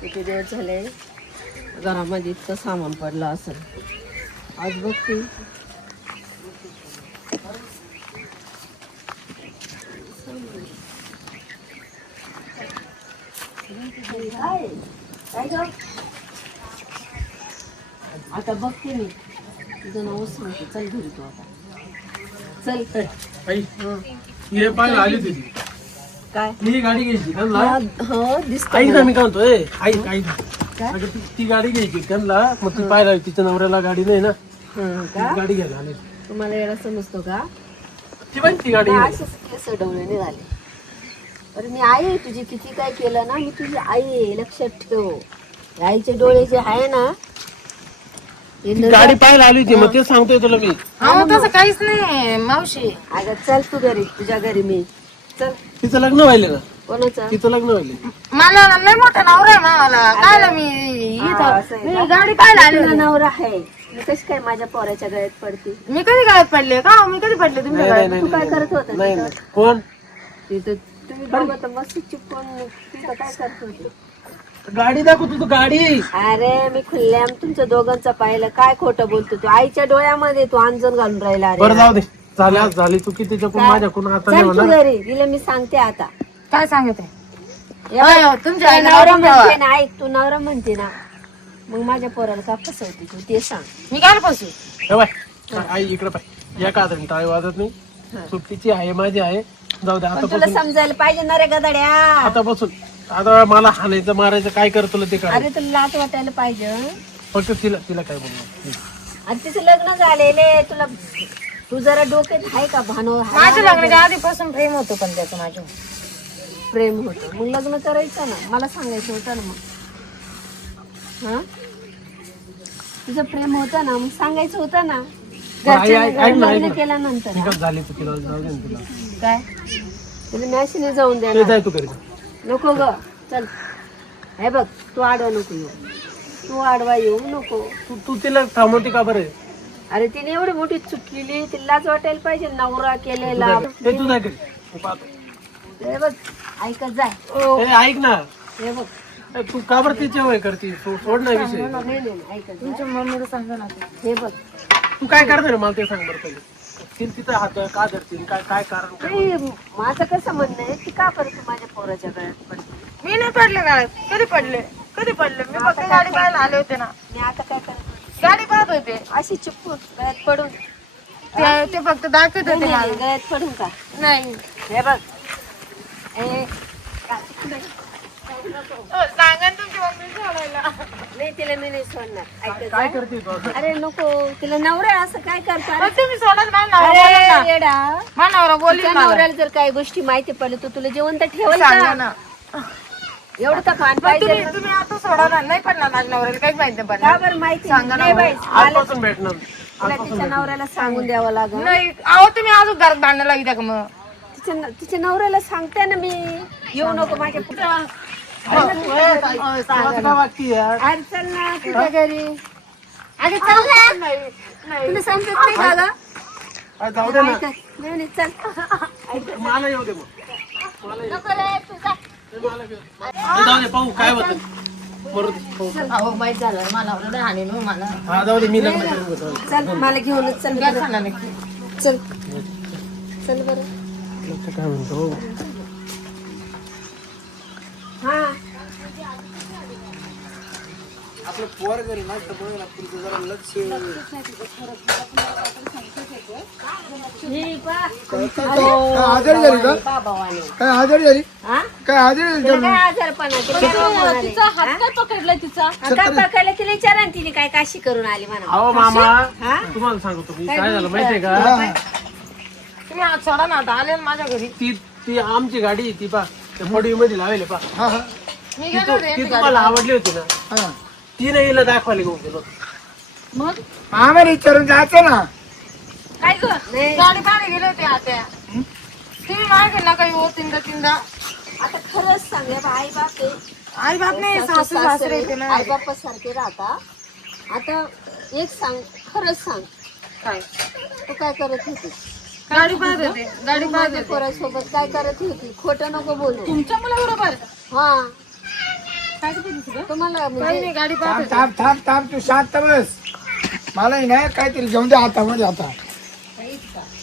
किती दिवस झाले घरामध्ये इतकं सामान पडलं असेल. आज बघते आता बघते मी तुझं नाव सांगते. चल घरी तू आता चल. ये पाहिलं आली होती काय मी गाडी घ्यायची त्यांना. हो दिसत ऐक ना मी काय म्हणतो ऐक ऐक अगं ती गाडी घ्यायची त्यांना. मग ती पाहिला तिच्या नवऱ्याला गाडी नाही ना का गाडी घ्यायला आले. तुम्हाला एवढा समजतो का? ती माहिती ती गाडी असेच केस डवळणे झाले. अरे मी आई आहे तुझी. किती काय केलं ना मी तुझी आई आहे. लक्षात ठेव. आईचे डोळे जे आहे ना हे ती गाडी पाहायला आली होती. मग ते सांगतोय तुला मी. तसं काहीच नाही मावशी. अगं चल तू घरी तुझ्या घरी. मी चल. तिचं लग्न व्हायले ना. कोणाचं? तिचं लग्न व्हायले. मला लय मोठा नवरा आहे मला. काय मी मी गाडी पाहायला आली. तुझा नवरा आहे. मी कशी काय माझ्या पोराच्या गळ्यात पडते? मी कधी गावात पडले का? मी कधी पडले तुमच्या नाही गावात? नाही तू काय करत होता नाही तिथं? नाही. कोण तिथं तुम्ही दोघं तर मस्त चिपकून तिथं काय करत होते? गाडी दाखव तू गाडी. अरे मी खुल्ल्याम तुमच्या दोघांचं पाहिलं. काय खोटं बोलतो तू? आईच्या डोळ्यामध्ये तू अंजन घालून राहिला. बरं अरे जाऊ दे. झाल्या झाली चुकी तिच्याकडून माझ्याकडून आता नाही चल तू होणार. घरी. तिला मी सांगते आता. काय सांगते तुमच्या काय आईला नवरा वाटून ठेवा. म्हणते ना. ऐक तू नवरा म्हणते ना. मग माझ्या पोराला का फसवते तू ते सांग. मी काय फसू? हे बाय आई इकडे पाय. या का टाळी वाजत नाही. सुट्टीची आहे माझी आहे. जाऊ दे पण तुला आतापासून. समजायला पाहिजे ना रे गदाड्या. आतापासून आता मला हाणायचं मारायचं काय कर तुला ते काय. अरे तुला लाट वाटायला पाहिजे हं? फक्त तिला तिला काय बोलणार. अरे तिचं लग्न झालेले. तुला तू जरा डोक्यात आहे का भानो? माझ्या लग्नाच्या आधीपासून प्रेम होतो पण त्याचं माझ्या. प्रेम होतं मग लग्न करायचं ना. मला सांगायचं होतं ना. मग हा तुझं प्रेम होतं ना मग सांगायचं होतं ना. लग्न केल्यानंतर निघत झाली तर तिला जाऊ दे ना तिला. काय तुला मॅशीने जाऊन द्या ते जाय तू घरी. नको ग. चल हे बघ तू आडवा नको येऊ. तू आडवा येऊ नको. तू तिला थांबवते का बरं. अरे तिने एवढी मोठी चूक केली. तिलाच वाटायला पाहिजे नवरा केलेला. ते तू जाय घरी. तू पाहतो. हे बघ ऐकत जाय. ए, ऐक ना. हे बघ ए, तू का बरं तिच्या वय करते. तू सोड ना विषय. नाही नाही ऐकत जाय. तुमच्या मम्मीला सांगा ना. हे बघ तू काय करणार मला ते सांग बरं पहिले. तिचा हात का धरतील काय काय कारण काय. नाही, माझं कसं म्हणणं आहे की का बरं तू माझ्या पोराच्या गळ्यात पडते? मी नाही पडले गाळ्यात. कधी पडले? कधी पडले? मी फक्त गाडी पाहायला आले होते ना. मी आता काय करत होते? गाडी पाहत होते. अशी चिपकून गळ्यात पडून ते फक्त दाखवत होते मला. गळ्यात पडून का? नाही हे बघ ए, सांगा ना तुमची मम्मी सोडायला. नाही तिला मी नाही सोडणार. ऐकत काय जा. करते तू. अरे नको तिला नवरा आहे, असं काय करतात? मग तुम्ही सोडा ना. माझा नवरा बोलेल ना. अरे येडा. माझा नवरा बोलेल तुझ्या मला. नवऱ्याला जर काही गोष्टी माहिती पडल्या तर तुला जेवण तर ठेवल सांगा का? ना. एवढं तर पान मग पाहिजे तुम्ही ना. तुम्ही आता सोडा ना. नाही पडणार माझ्या नवऱ्याला काहीच माहिती नाही का पडणार. बरं माहिती सांगा ना. नाही बाई, मला आजपासून भेटणार. तुला तिच्या नवऱ्याला सांगून द्यावं लागल. नाही अहो तुम्ही अजून घरात भांडणं लागता का मग? तिच्या नवऱ्याला सांगते ना मी. येऊ नको माझ्या पुढे. काय वागती यार. अरे चल ना तुझ्या घरी. अरे चल ना. तुला समजत नाही का ग? जाऊ दे ना. ऐकत. नाही नाही, चल. मला येऊ दे मग. नको रे, तू जा. जाऊ दे पाहू काय होतं. अहो माहित झालं मला नवरा हानी नो मला. हा जाऊ दे मी लग्न करून घेतो. चल मला घेऊनच चल. घ्या सांगा नक्की. चल चल बरं. काय म्हणतो. हा आपलं पोर घरी ना तर बघ ना तुमचं जरा लक्ष. आजारी झाली का? बाबावाने. काय आजारी झाली? हा? काय आजारी झाली? तिला काय आजारपणा? तिला काय होणार आहे? हात काय पकडलाय तिचा? हा, काय पकडलं तिला विचारा ना. तिने काय काशी करून आली म्हणा. अहो मामा हा? तुम्हाला सांगतो मी काय झालं माहितीये का. तुम्ही हात सोडा ना. आता आले ना माझ्या घरी. ती आमची गाडी आहे ती पा त्या पडवी मध्ये लावले पा. हा हा मी गेलो रे. ती तुम्हाला आवडली होती ना. हा. ती नाही हिला दाखवायला घेऊन गेलो. मग आम्हाला विचारून जायचं ना. काय ऐक गाडी भाडे गेले होते आता तुम्ही मागे ना काही हो तीनदा आता खरंच सांग आई बाप आहे, आई बाप नाही सासू सासरे येते ना आई बापा सारखे राहता. आता एक सांग, खरंच सांग, काय तू काय करत होती? गाडी पाहत होते गाडी पाहत होते पोरासोबत काय करत होती? खोटं नको बोलू. तुमच्या मुलाबरोबर हा, काय करते तुझं तुम्हाला काही म्हणजे नाही गाडी पाहत थांब होते थांब थांब थांब तू शांत बस. मला ही ना काहीतरी घेऊन द्या हातामध्ये आता.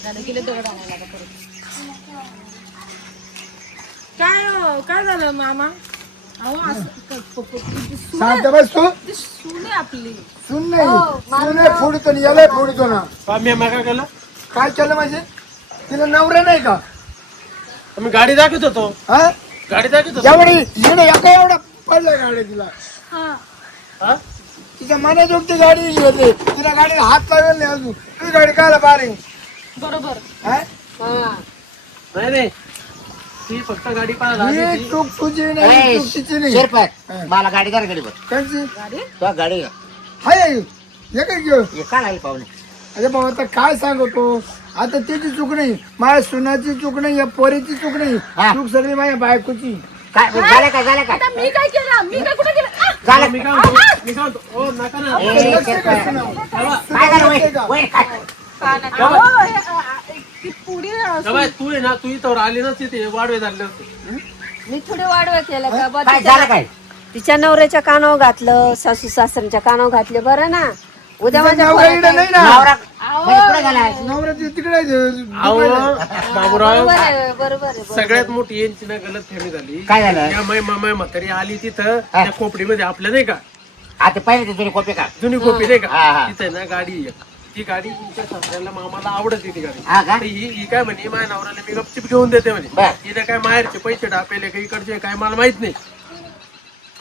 गाडी गेले दगड आणायला लागला परत. काय हो, काय झालं मामा अहो असं शांत बस तू. सुने आपली सुन नाही सुन नाही फोडतो ना याला फोडतो ना. मी काय केलं? काय केलं म्हणजे तिला नवरा नाही का? मी गाडी दाखवत होतो, हा गाडी दाखवत होतो. एवढी येणं एका एवढा पडला गाडी तिला. हा हा? तिच्या मनाजोगती गाडी घेतली तिला गाडीला हात लावेल नाही अजून. तुझी गाडी कायला बारे बरोबर हा? हा, नाही ती फक्त गाडी पाहायला आली ही होती. चूक तुझी नाही चूक तिची नाही. शिरपत हा. मला गाडी कर गाडी बघ त्यांची तो गाडी हाय हे काय घेऊ. हे का लागली पाहुणे अरे बाबा आता काय सांगतो आता त्याची चूक नाही माझ्या सुनाची चूक नाही या पोरीची चूक नाही हा. चूक सगळी माझ्या बायकोची. काय झालं काय झालं काय मी काय केलं मी काय कुठे केलं झालं मी काय म्हणतो, ओ नका ना. ए, लक्ष शिरपत. कसं ना. काय झालं वय? वय काय ती पुढे बाबा, तू आहे ना, तू इथं आली ना तिथे वाढवे झाले होते. मी थोडे वाढवा केलं का बा? काय झालं काय तिच्या नवऱ्याच्या कानावर घातलं, सासू सासऱ्यांच्या कानावर घातले, बरं ना. उद्या माझ्या नवरा पोराला इकडे नाही ना. नवरा म्हणजे कुठे गेलाय नवरा तिकडे आहे. अहो बाबूराव, बरोबर आहे, बरोबर आहे. सगळ्यात मोठी यांची ना गलत फहमी झाली. काय झालं या माय म्हातारी आली तिथं त्या खोपडीमध्ये आपल्या नाही का आता पहिले ते जुनी कॉपी का जुनी खोपडी नाही हा, का, हा. तिथे ना गाडी आहे. ती गाडी तुमच्या सासऱ्याला मामाला आवडत ती गाडी. हा का तर ही काय म्हणे माझ्या नवऱ्याला मी गपचिप घेऊन देते म्हणे. बर. तिने काय माहेरचे पैसे डापेले काही इकडचे काय मला माहित नाही.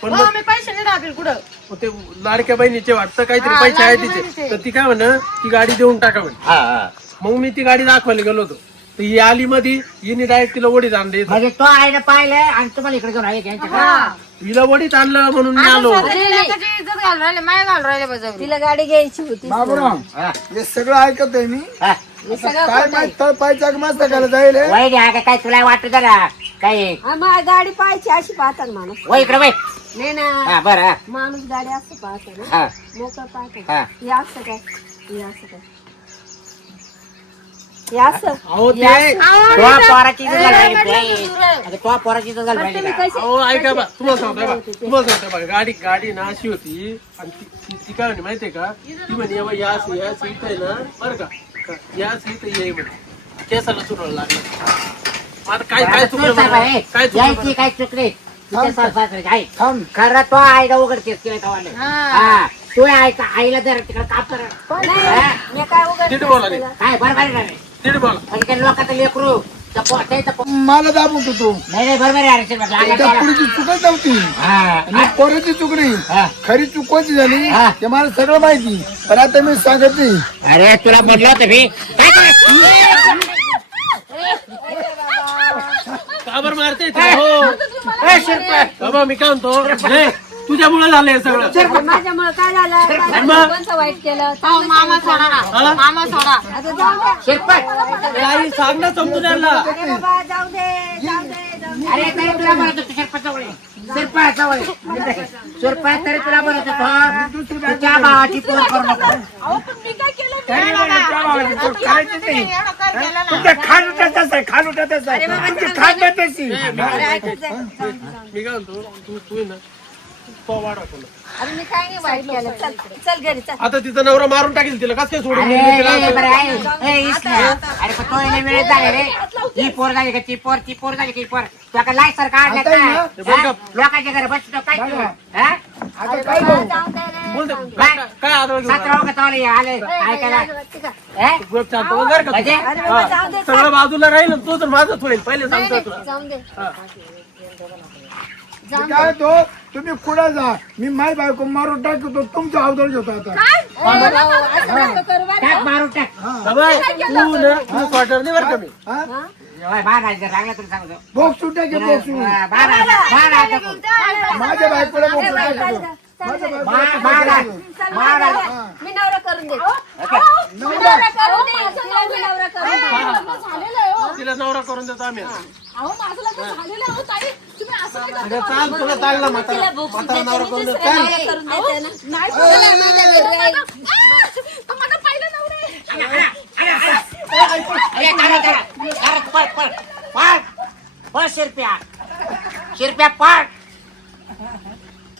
पण हो मी पैसे नाही टाकेल कुठं मग ते लाडक्या बहिणीचे वाटतं काहीतरी हा, पैसे आहे लाडक्या तिचे. बहिणीचे. तर ती काय म्हण ती गाडी देऊन टाका म्हणे. हा हा मग मी ती गाडी दाखवायला गेलो होतो. तर ही आली मध्ये हिने डायरेक्ट तिला वडीत आणले. म्हणजे तो आईनं पाहिलंय आणि तुम्हाला इकडे घेऊन आले यांच्या हिला वडीत आणलं म्हणून मी आलो. इज्जत घालून राहिले माय घालून राहिले बजावली तिला गाडी घ्यायची होती. बाबूराव हा. हे सगळं ऐकतोय मी. हा. हे सगळं काय खोटं आहे. माहित तळ पायच्या मस्त करायला जाईल हे. वय द्या काय तुला वाटत जरा काय हा, मग गाडी पाहायची अशी पाहतात माणूस. वय इकडे वय नाही ना, हा बरं हा. माणूस गाडी असं पाहतो ना, हा मोकळं पाहतो. हा. हे असं काय, हे असं काय, हे असं, अहो हे ते असं. तो पोराची इज्जत घालून राहिली. तो पोराची इज्जत घालून राहिली तुम्ही का? कसे- अहो ऐका बा, तुम्हाला सांगतोय बा गाडी ना अशी होती आणि ती काय म्हणे माहितीये का, ती म्हणे बा या सीट आहे ना बरं का, या सीट ये म्हणे केसाला चुरळ लागलं. मग आता काय काय चुकलं साहेब बरं? आहे. काय चुकलं यायची बरं? काय चुकली तिच्या सासऱ्याची आहे. थांब खरं तो आईला उघडतेस तिला तवाले. हा तू आईला जर तिकडे काप कर नाही, मी काय उगाच नीट बोला रे. काय बरोबर आहे का नाही? नीट बोला. म्हणजे त्या लोकांचं लेकरू मला दाबून तू नाही बरोबर आहे अरे त्या पुढची चूकच नव्हती हा आणि पोराची चूक नाही. हा. खरी चूक कोणती झाली हा. ते मला सगळं माहिती पण आता मी सांगत नाही. अरे तुला म्हटलं होतं मी काय का बरं मारते ते? हो बाबा मी काय म्हणतो, नाही, तुझ्यामुळे झालंय हे सगळं. माझ्यामुळे काय झालं? काय मग? कोणतं वाईट केलं? मामा सोडा ना मामा सोडा आता जाऊ द्या. शिरपत आई सांग ना समजून त्यांना. अरे बाबा, जाऊ दे, जाऊ दे, जाऊ दे. अरे तरी तुला म्हणत होतो शिरपत जवळ ये. शिरपत जवळ ये. शिरपत तरी तुला म्हणत होतो तुझ्या भावाची पोर करू नको. अहो पण मी काय केलं तरी मला त्या भावाची चूक करायचीच नाही. एवढं काय केलं ना तुमच्या खान उठायचं आहे खान उठायचं आहे तुमची खान देतेसी. अरे ऐकत जा. मी काय म्हणतो, तू आहे ना तो वाढवा तुला. अरे मी काय नाही वाईट केलं. चल, चल घरी चल. आता तिचा नवरा मारून टाकेल तिला, कसं काय सोडून अरे दिलं तिला? ए, बरं आहे. ए, इसने. अरे पण तो याला वेळ झाले रे ही पोर झाली का ती पोर झाली की पोर तू आता लाय सर काढ आता आहे ना, लोकांच्या घरी बसतो काय तू? हा? आता काय भाऊ जाऊ दे रे, बोल दे, जाऊ दे. काय आदळ घेऊन सतरा वाजता आले आले ऐकायला ठीक आहे. हे? गप चालतो बरं का म्हणजे? तू? अरे बाबा, जाऊ हा. दे. सगळं बाजूला राहील आणि तो तर माझाच होईल पहिले नाही, सांगतो नाही, तुला. जाऊन दे. हा. मी काय तो तुम्ही पुढे जा मी माय बायको मारून टाकतो तुमचं अवदळ घेतो आता. अरे बाबा, असं नका करू बरं. टाक मारून टाक बाबा, तू ना तू क्वार्टर नाही बरं का मी. हा? हा? एवढा बारा जर लागला तुला सांगतो बोक्स सुटा की बोक्स बारा माझ्या बायकोला बोक्स अरे बाई, सुटा चल, की. चल, चल, चल. बारा चल, मी नवरा करून दे. मी नवरा करून दे. तिला मी नवरा नवरा करून देतो आम्ही अहो माझं लग्न झालेलं आहे, अहो ताई तुम्ही असं काय करता? अगं चाल तुला चालला म्हातारा नवरा करून देतो चाल. करून देते ना. नाही तो माझा पहिला नवरा आहे. अरे पळ शिरप्या पळ